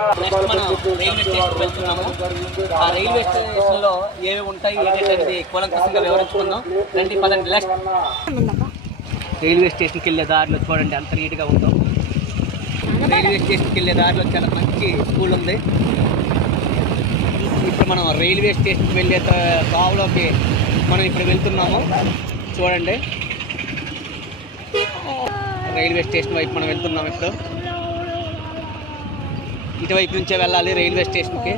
Next మనం railway station వెళ్తున్నాము. ఆ రైల్వే స్టేషన్లో ఏవి ఉంటాయి ఏంటనేది కూలంకషంగా వివరించుకుందాం. రండి పదండి. రైల్వే స్టేషన్కి వెళ్ళే దారిలో చూడండి అంత నీట్గా ఉందో. రైల్వే స్టేషన్కి వెళ్ళే దారిలో చాలా మంచి స్కూల్ ఉంది. ఇప్పుడు మనం రైల్వే స్టేషన్కి వెళ్ళే తావులోకి మనం ఇప్పుడు వెళ్తున్నాము. చూడండి రైల్వే స్టేషన్ వైపు మనం వెళ్తున్నాము. ఇప్పుడు ఇటువైపు నుంచే వెళ్ళాలి రైల్వే స్టేషన్కి.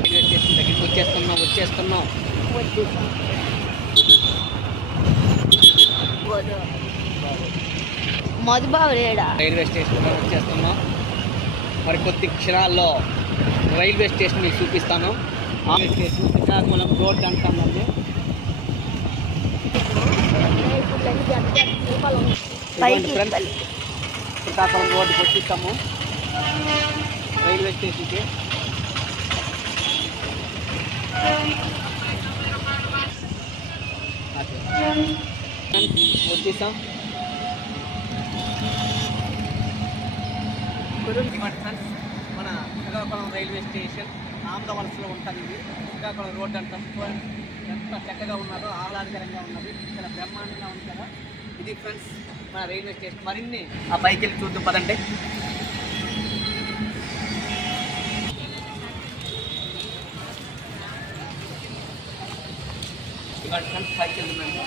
రైల్వే స్టేషన్ దగ్గరికి వచ్చేస్తున్నాం. రైల్వే స్టేషన్ వచ్చేస్తున్నాం. మరి కొద్ది క్షణాల్లో రైల్వే స్టేషన్ మీకు చూపిస్తాను. రైల్వే స్టేషన్ శ్రీకాకుళం రోడ్ అంటున్నాము. శ్రీకాకుళం రోడ్డుకి వచ్చేస్తాము రైల్వే స్టేషన్కి. వచ్చేసాం. మన శ్రీకాకుళం రైల్వే స్టేషన్ ఆంధ్రవలసలో ఉంటుంది. ఇది శ్రీకాకుళం రోడ్డు అంటాం. ఎంత చక్కగా ఉన్నదో, ఆహ్లాదకరంగా ఉన్నది, చాలా బ్రహ్మాండంగా ఉంది కదా. ఇది ఫ్రెండ్స్ మన రైల్వే స్టేషన్. మరిన్ని ఆ పైకి వెళ్ళి చూద్దాం పదండి. ఇవాళ ఫ్రెండ్స్ పైకి వెళ్తుందండి.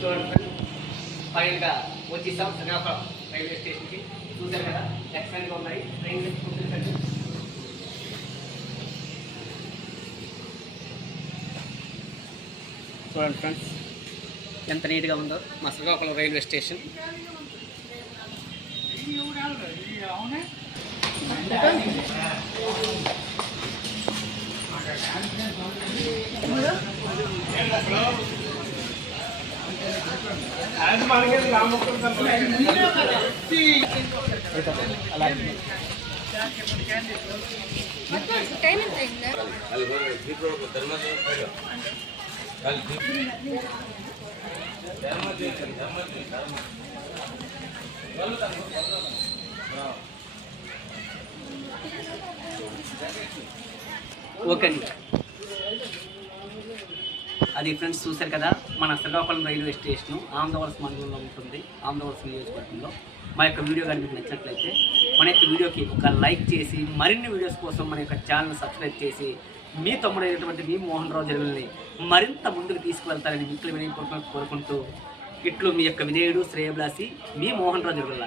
చూడండి ఫైనల్గా వచ్చేసాం శ్రీకాకుళం రైల్వే స్టేషన్కి. చూసారు కదా ఎక్సలెంట్గా ఉన్నాయి రైల్వే స్టేషన్. చూడండి ఫ్రెండ్స్ ఎంత నీట్గా ఉందో మా శ్రీకాకుళం రైల్వే స్టేషన్. ఓకే అండి. అది ఫ్రెండ్స్ చూశారు కదా మన శ్రీకాకుళం రైల్వే స్టేషన్ ఆంధ్రవలస మండలంలో ఉంటుంది. ఆంధ్రవలస నియోజకవర్గంలో. మా యొక్క వీడియో కానీ మీకు నచ్చినట్లయితే మన యొక్క వీడియోకి ఒక లైక్ చేసి మరిన్ని వీడియోస్ కోసం మన యొక్క ఛానల్ సబ్స్క్రైబ్ చేసి మీ తమ్ముడైనటువంటి మీ మోహన్ రావు జరుగులని మరింత ముందుకు తీసుకువెళ్తారని మిక్కులు వినయపూర్వకంగా కోరుకుంటూ ఇట్లు మీ యొక్క విధేయుడు శ్రేయభిలాషి మీ మోహన్ రావు జరుగుల.